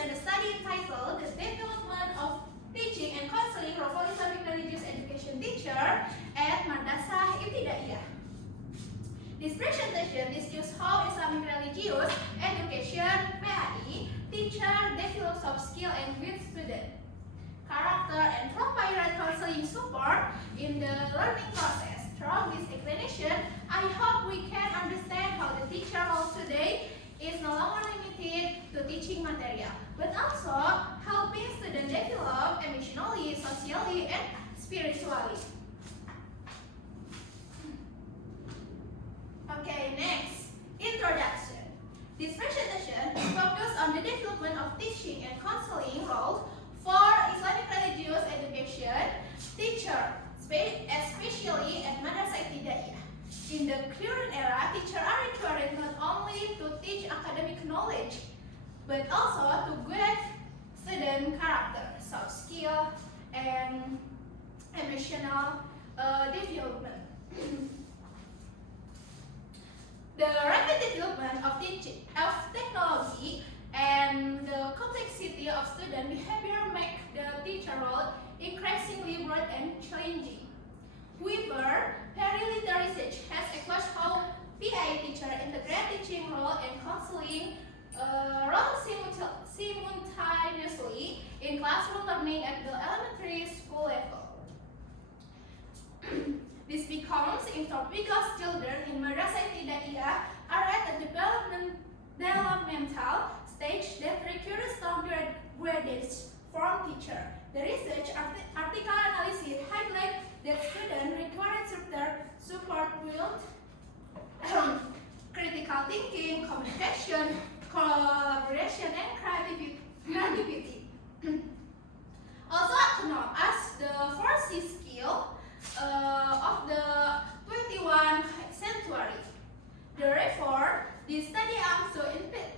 present a study entitled The Development of Teaching and Counseling Role for Islamic Religious Education Teacher at Madrasah Ibtidaiyah. This presentation discusses how Islamic Religious Education (PAI) teacher develop soft skill and with student character and provide counseling support in the learning process. Throughout this explanation, I hope we can understand how the teacher role today is no longer limited to teaching material, but also helping students develop emotionally, socially, and spiritually. Okay, next, introduction. This presentation is focused on the development of teaching and counseling role for Islamic religious education teacher, especially at Madrasah Ibtidaiyah. In the current era, teachers are required not only to teach academic knowledge, but also to guide student character, soft skill, and emotional development. The rapid development of technology and the complexity of student behavior make the teacher role increasingly broad and challenging. However, peer-related research has exposed how PAI teacher integrate teaching role and counseling role simultaneously in classroom learning at the elementary school level. This becomes important because children in Madrasah Ibtidaiyah are at a developmental stage that requires strong guidance from teacher. The research article analysis highlight that students require support with critical thinking, communication, collaboration, and creativity. Also known as the 4C skill of the 21st century. Therefore, this study also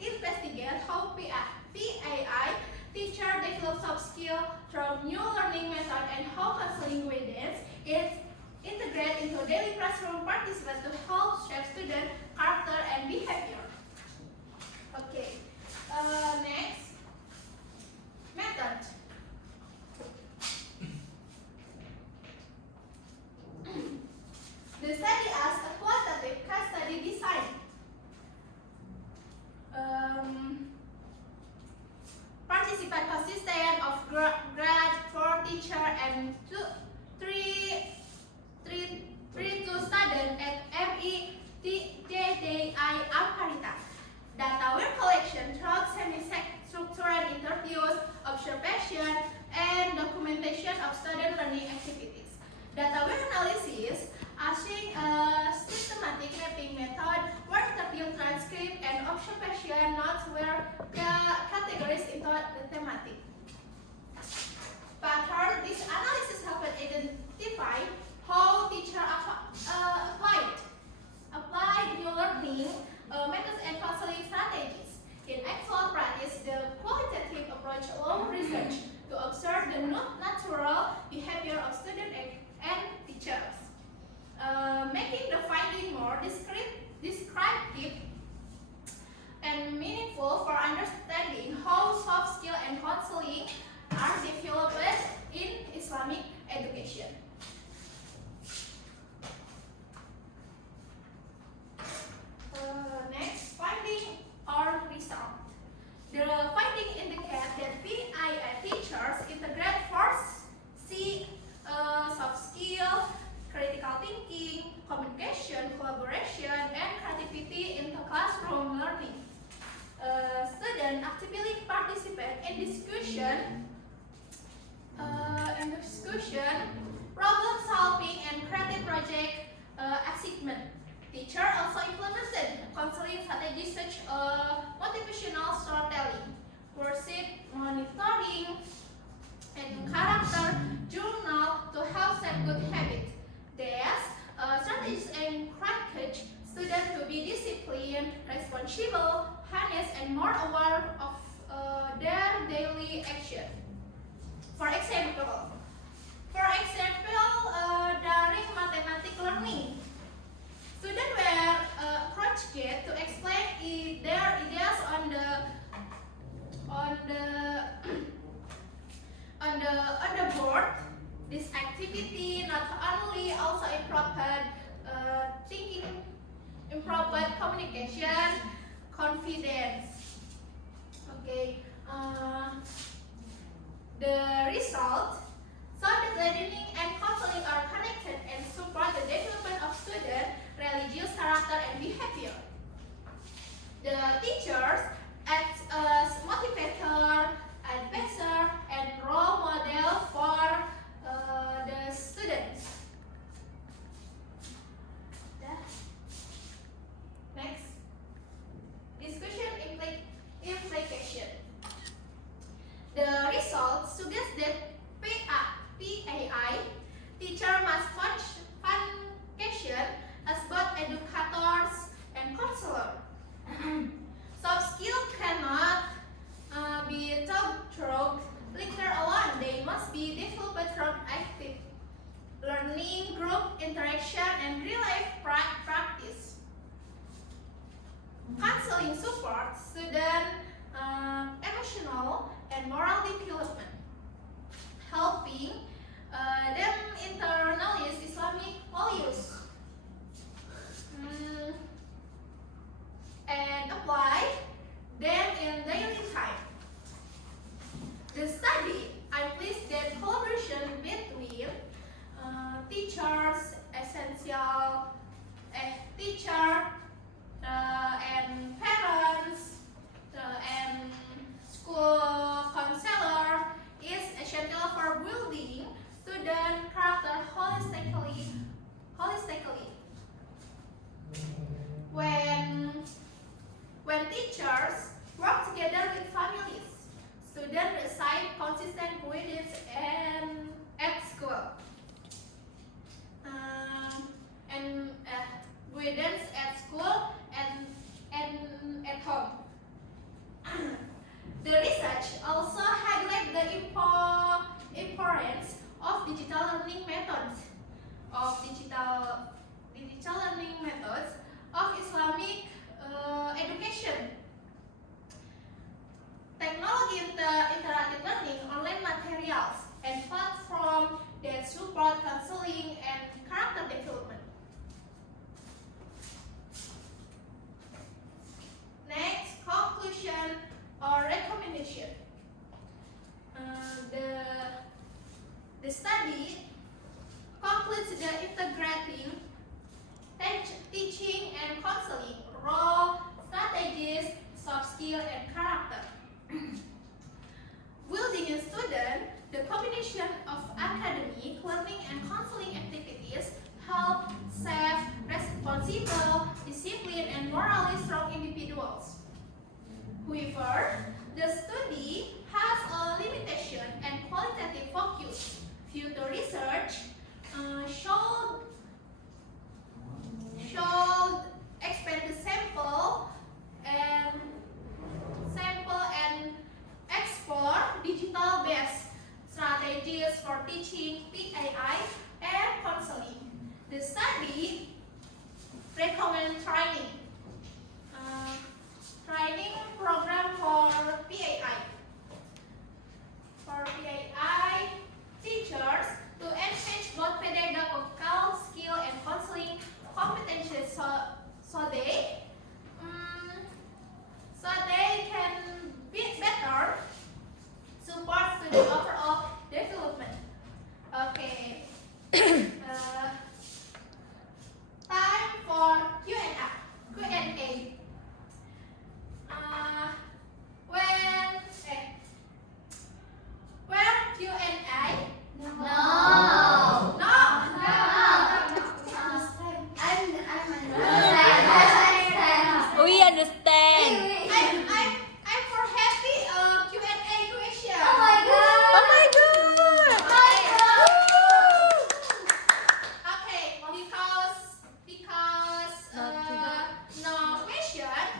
investigate how PAI teacher develop soft skill through new learning method and how counseling guidance is integrated into daily classroom participants to help shape student character and behavior. Okay, next, method. The study as a qualitative case study design. Participant consistent of grade 4 teacher and 3 students at METJDI Amharita. Data were collection through semi-structured interviews, observation, and documentation of student learning activities. Data were analysis using a systematic mapping method where interview transcript and observation notes were categorized into the thematic. Further, this analysis helped identify how teachers applied new learning methods and counseling strategies. In actual practice, the qualitative approach allows research to observe the natural behavior of students and teachers, making the finding more descriptive and meaningful for understanding how soft skill and counseling are developed in Islamic education. Next, finding or result. The finding indicate that PAI teachers integrate 4C soft skill, critical thinking, communication, collaboration, and creativity into classroom learning. Students actively participate in discussion, problem solving, and creative project achievement. Teacher also implemented counseling strategies such as motivational storytelling, worksheet monitoring, and character journal to help set good habits. These strategies encourage students to be disciplined, responsible, honest, and more aware of their daily action. For example, during mathematics learning, students were approached to explain their ideas on the communication, confidence. Okay. The result, so that learning and counseling are connected and support the development of student religious character and behavior. The teachers act as motivator, advisor, and role model for the students. Next, discussion implication. The result suggests that PAI, teacher must function as both educators and counselor. Soft skills cannot be taught through lecture alone. They must be developed through active learning, group interaction, and real-life practice. Counseling supports student emotional and moral development, helping them internalize Islamic values and apply them in daily time. The study implies that collaboration between teachers, teacher and parents and school counselor is essential for building student character holistically. When teachers work together with families, students receive consistent guidance at school. Guidance at school and at home. The research also highlights the importance of digital learning methods of Islamic education. Technology interactive learning, online materials, and platforms that support counseling and character development. Next, conclusion or recommendation. The study concludes that integrating teaching and counseling, role, strategies, soft skill, and character. Building a student, the combination of academic, learning, and counseling activities help shape responsible, disciplined, and morally strong individuals. However,